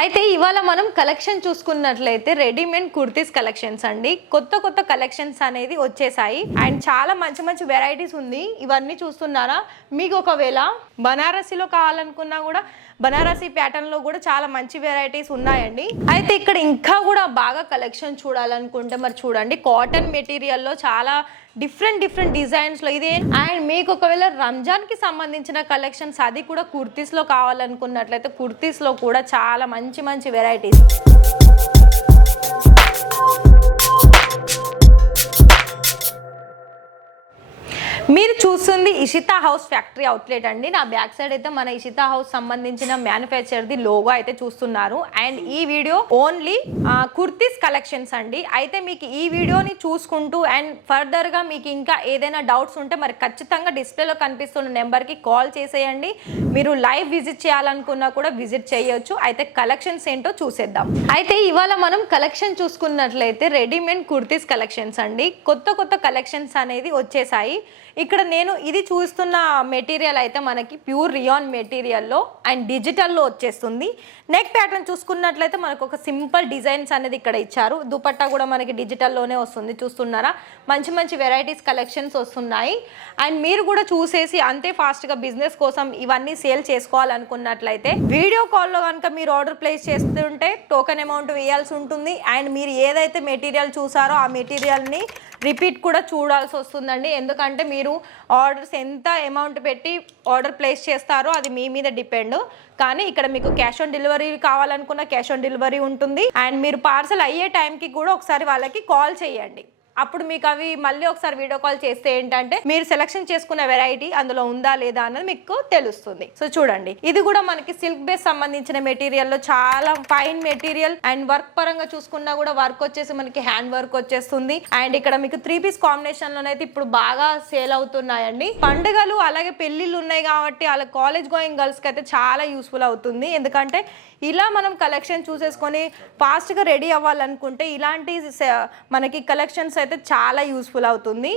అయితే ఇవాళ మనం కలెక్షన్ చూసుకున్నట్లయితే రెడీమేడ్ కుర్తీస్ కలెక్షన్స్ అండి. కొత్త కలెక్షన్స్ అనేది వచ్చేసాయి అండ్ చాలా మంచి వెరైటీస్ ఉంది. ఇవన్నీ చూస్తున్నారా? మీకు ఒకవేళ బనారసీలో కావాలనుకున్నా కూడా బనారసీ ప్యాటర్న్ లో కూడా చాలా మంచి వెరైటీస్ ఉన్నాయండి. అయితే ఇక్కడ ఇంకా కూడా బాగా కలెక్షన్ చూడాలనుకుంటే మరి చూడండి, కాటన్ మెటీరియల్లో చాలా డిఫరెంట్ డిజైన్స్ లో ఇదే. అండ్ మీకు ఒకవేళ రంజాన్ కి సంబంధించిన కలెక్షన్స్ అది కూడా కుర్తీస్ లో కావాలనుకున్నట్లయితే కుర్తీస్ లో కూడా చాలా మంచి వెరైటీస్. మీరు చూస్తుంది ఇషితా హౌస్ ఫ్యాక్టరీ అవుట్లెట్ అండి. నా బ్యాక్ సైడ్ అయితే మన ఇషితా హౌస్ సంబంధించిన మ్యానుఫ్యాక్చర్ది లోగో అయితే చూస్తున్నారు. అండ్ ఈ వీడియో ఓన్లీ కుర్తీస్ కలెక్షన్స్ అండి. అయితే మీకు ఈ వీడియోని చూసుకుంటూ అండ్ ఫర్దర్ గా మీకు ఇంకా ఏదైనా డౌట్స్ ఉంటే మరి ఖచ్చితంగా డిస్ప్లేలో కనిపిస్తున్న నెంబర్కి కాల్ చేసేయండి. మీరు లైవ్ విజిట్ చేయాలనుకున్నా కూడా విజిట్ చేయొచ్చు. అయితే కలెక్షన్స్ ఏంటో చూసేద్దాం. అయితే ఇవాళ మనం కలెక్షన్ చూసుకున్నట్లయితే రెడీమేడ్ కుర్తీస్ కలెక్షన్స్ అండి. కొత్త కలెక్షన్స్ అనేది వచ్చేసాయి. ఇక్కడ నేను ఇది చూస్తున్న మెటీరియల్ అయితే మనకి ప్యూర్ రియాన్ మెటీరియల్లో అండ్ డిజిటల్లో వచ్చేస్తుంది. నెక్ ప్యాటర్న్ చూసుకున్నట్లయితే మనకు ఒక సింపుల్ డిజైన్స్ అనేది ఇక్కడ ఇచ్చారు. దుపట్టా కూడా మనకి డిజిటల్లోనే వస్తుంది. చూస్తున్నారా? మంచి వెరైటీస్ కలెక్షన్స్ వస్తున్నాయి. అండ్ మీరు కూడా చూసేసి అంతే ఫాస్ట్గా బిజినెస్ కోసం ఇవన్నీ సేల్ చేసుకోవాలనుకున్నట్లయితే వీడియో కాల్లో కనుక మీరు ఆర్డర్ ప్లేస్ చేస్తుంటే టోకెన్ అమౌంట్ వేయాల్సి ఉంటుంది. అండ్ మీరు ఏదైతే మెటీరియల్ చూసారో ఆ మెటీరియల్ని రిపీట్ కూడా చూడాల్సి వస్తుందండి. ఎందుకంటే మీరు ఆర్డర్స్ ఎంత అమౌంట్ పెట్టి ఆర్డర్ ప్లేస్ చేస్తారో అది మీ మీద డిపెండ్. కానీ ఇక్కడ మీకు క్యాష్ ఆన్ డెలివరీ కావాలనుకున్న క్యాష్ ఆన్ డెలివరీ ఉంటుంది. అండ్ మీరు పార్సల్ అయ్యే టైంకి కూడా ఒకసారి వాళ్ళకి కాల్ చేయండి. అప్పుడు మీకు అవి మళ్ళీ ఒకసారి వీడియో కాల్ చేస్తే ఏంటంటే మీరు సెలెక్షన్ చేసుకున్న వెరైటీ అందులో ఉందా లేదా అన్నది మీకు తెలుస్తుంది. సో చూడండి, ఇది కూడా మనకి సిల్క్ బేస్ సంబంధించిన మెటీరియల్ లో చాలా ఫైన్ మెటీరియల్ అండ్ వర్క్ పరంగా చూసుకున్నా కూడా వర్క్ వచ్చేసి మనకి హ్యాండ్ వర్క్ వచ్చేస్తుంది. అండ్ ఇక్కడ మీకు 3 పీస్ కాంబినేషన్ లోనైతే ఇప్పుడు బాగా సేల్ అవుతున్నాయండి. పండుగలు అలాగే పెళ్లిళ్ళు ఉన్నాయి కాబట్టి అలా కాలేజ్ గోయింగ్ గర్ల్స్ కి అయితే చాలా యూస్ఫుల్ అవుతుంది. ఎందుకంటే ఇలా మనం కలెక్షన్ చూసేసుకొని ఫాస్ట్గా రెడీ అవ్వాలనుకుంటే ఇలాంటి మనకి కలెక్షన్స్ అయితే చాలా యూస్ఫుల్ అవుతుంది.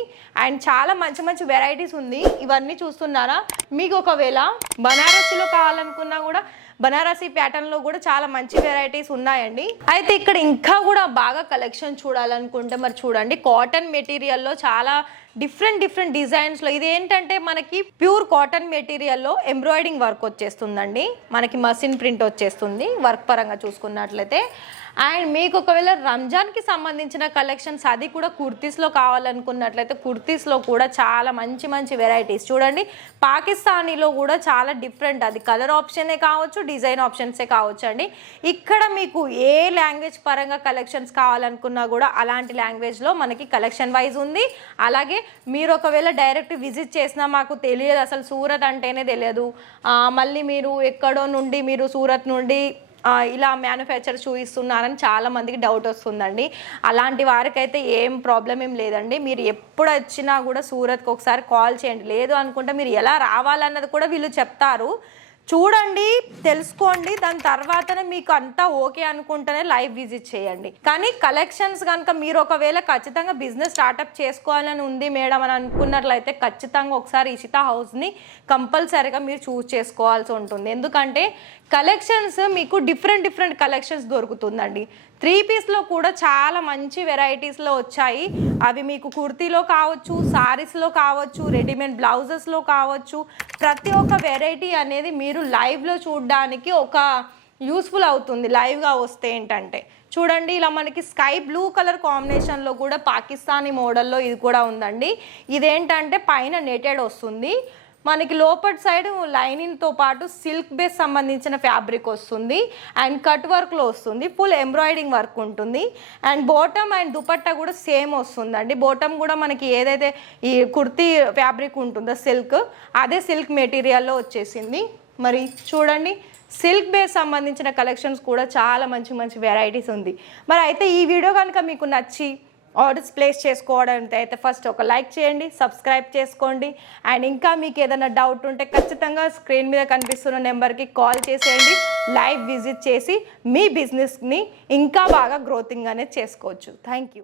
అండ్ చాలా మంచి వెరైటీస్ ఉంది. ఇవన్నీ చూస్తున్నారా? మీకు ఒకవేళ బనారసీలో కావాలనుకున్నా కూడా బనారసీ ప్యాటర్న్లో కూడా చాలా మంచి వెరైటీస్ ఉన్నాయండి. అయితే ఇక్కడ ఇంకా కూడా బాగా కలెక్షన్ చూడాలనుకుంటే మరి చూడండి, కాటన్ మెటీరియల్లో చాలా డిఫరెంట్ డిజైన్స్లో ఇదేంటంటే మనకి ప్యూర్ కాటన్ మెటీరియల్లో ఎంబ్రాయిడింగ్ వర్క్ వచ్చేస్తుందండి. మనకి మసిన్ ప్రింట్ వచ్చేస్తుంది వర్క్ పరంగా చూసుకున్నట్లయితే. అండ్ మీకు ఒకవేళ రంజాన్కి సంబంధించిన కలెక్షన్స్ అది కూడా కుర్తీస్లో కావాలనుకున్నట్లయితే కుర్తీస్లో కూడా చాలా మంచి వెరైటీస్ చూడండి. పాకిస్తానీలో కూడా చాలా డిఫరెంట్, అది కలర్ ఆప్షనే కావచ్చు డిజైన్ ఆప్షన్సే కావచ్చు అండి. ఇక్కడ మీకు ఏ లాంగ్వేజ్ పరంగా కలెక్షన్స్ కావాలనుకున్నా కూడా అలాంటి లాంగ్వేజ్లో మనకి కలెక్షన్ వైజ్ ఉంది. అలాగే మీరు ఒకవేళ డైరెక్ట్ విజిట్ చేసినా మాకు తెలియదు, అసలు సూరత్ అంటేనే తెలియదు, మళ్ళీ మీరు ఎక్కడో నుండి మీరు సూరత్ నుండి ఇలా మ్యానుఫ్యాక్చర్ చూపిస్తున్నారని చాలా మందికి డౌట్ వస్తుందండి. అలాంటి వారికైతే ఏం ప్రాబ్లం ఏం లేదండి. మీరు ఎప్పుడు వచ్చినా కూడా సూరత్కి ఒకసారి కాల్ చేయండి. లేదు అనుకుంటే మీరు ఎలా రావాలన్నది కూడా వీళ్ళు చెప్తారు. చూడండి, తెలుసుకోండి. దాని తర్వాతనే మీకు అంతా ఓకే అనుకుంటేనే లైవ్ విజిట్ చేయండి. కానీ కలెక్షన్స్ కనుక మీరు ఒకవేళ ఖచ్చితంగా బిజినెస్ స్టార్ట్అప్ చేసుకోవాలని ఉంది మేడం అని అనుకున్నట్లయితే ఖచ్చితంగా ఒకసారి ఇషితా హౌస్ని కంపల్సరీగా మీరు చూస్ చేసుకోవాల్సి ఉంటుంది. ఎందుకంటే కలెక్షన్స్ మీకు డిఫరెంట్ కలెక్షన్స్ దొరుకుతుందండి. 3 పీస్లో కూడా చాలా మంచి వెరైటీస్లో వచ్చాయి. అవి మీకు కుర్తీలో కావచ్చు, సారీస్లో కావచ్చు, రెడీమేడ్ బ్లౌజెస్లో కావచ్చు. ప్రతి ఒక్క వెరైటీ అనేది మీరు లైవ్లో చూడడానికి ఒక యూస్ఫుల్ అవుతుంది. లైవ్గా వస్తే ఏంటంటే చూడండి, ఇలా మనకి స్కై బ్లూ కలర్ కాంబినేషన్లో కూడా పాకిస్తానీ మోడల్లో ఇది కూడా ఉందండి. ఇదేంటంటే పైన నెటెడ్ వస్తుంది, మనకి లోపటి సైడ్ లైనింగ్తో పాటు సిల్క్ బేస్ సంబంధించిన ఫ్యాబ్రిక్ వస్తుంది. అండ్ కట్ వర్క్లో వస్తుంది, ఫుల్ ఎంబ్రాయిడింగ్ వర్క్ ఉంటుంది. అండ్ బాటమ్ అండ్ దుపట్టా కూడా సేమ్ వస్తుందండి. బాటమ్ కూడా మనకి ఏదైతే ఈ కుర్తీ ఫ్యాబ్రిక్ ఉంటుందో సిల్క్, అదే సిల్క్ మెటీరియల్లో వచ్చేసింది. మరి చూడండి, సిల్క్ బేస్ సంబంధించిన కలెక్షన్స్ కూడా చాలా మంచి వెరైటీస్ ఉంది. మరి అయితే ఈ వీడియో కనుక మీకు నచ్చి ఆర్డర్స్ ప్లేస్ చేసుకోవడానికి అయితే ఫస్ట్ ఒక లైక్ చేయండి, సబ్స్క్రైబ్ చేసుకోండి. అండ్ ఇంకా మీకు ఏదైనా డౌట్ ఉంటే ఖచ్చితంగా స్క్రీన్ మీద కనిపిస్తున్న నెంబర్కి కాల్ చేసేయండి. లైవ్ విజిట్ చేసి మీ బిజినెస్ని ఇంకా బాగా గ్రోతింగ్ అనేది చేసుకోవచ్చు. Thank you.